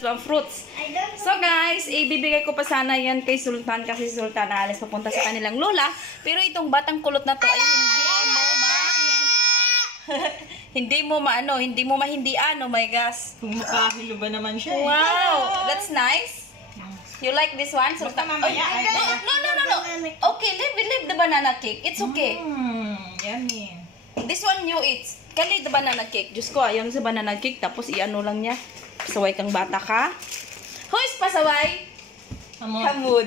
that fruits. So guys, ibibigay ko pa sana yan kay Sultan kasi si Sultan alis papunta sa kanilang lola. Pero itong batang kulot na to ay hindi mo mahindian, oh my gosh. Makahilo ba naman siya? Wow, that's nice. You like this one, Sultan? Oh, no. Okay, leave the banana cake. It's okay. Yummy. This one you eat. Kali the banana cake. Diyos ko, ayaw sa banana cake. Tapos iano lang niya. Pasaway kang bata ka. Who's pasaway? Hamud.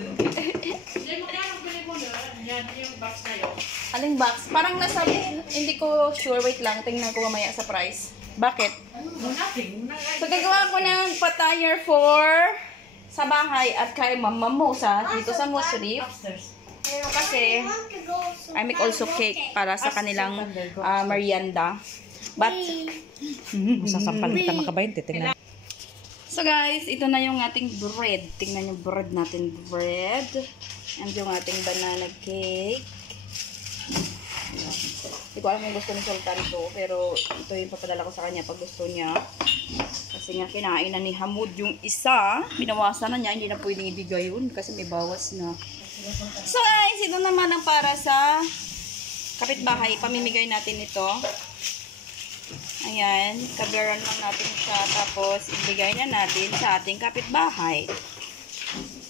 Aling box? Parang nasa, hindi ko sure. Wait lang, tingnan ko mamaya sa price. Bakit? So, gagawa ko ng patiner for sa bahay at kay mama mo dito sa Musrif. Kasi, I make also cake para sa kanilang merienda. But, Masasampal kita makabayin. Tingnan. so guys, ito na yung ating bread. Tingnan yung bread natin. Bread. And yung ating banana cake. Hindi ko alam yung gusto ni Sultan to. Pero ito yung papadala ko sa kanya pag gusto niya. Kasi nga kinain na ni Hamud yung isa. Binawasan na niya. Hindi na pwedeng ibigay yun. Kasi may bawas na. So guys, ito naman ang para sa kapitbahay. Pamimigay natin ito. Ayan. Kabiran lang natin siya. Tapos ibigay na natin sa ating kapitbahay.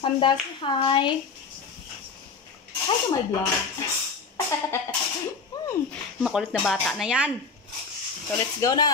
Hamda, say hi. Hi to my vlog. Makulit na bata na yan. So let's go na.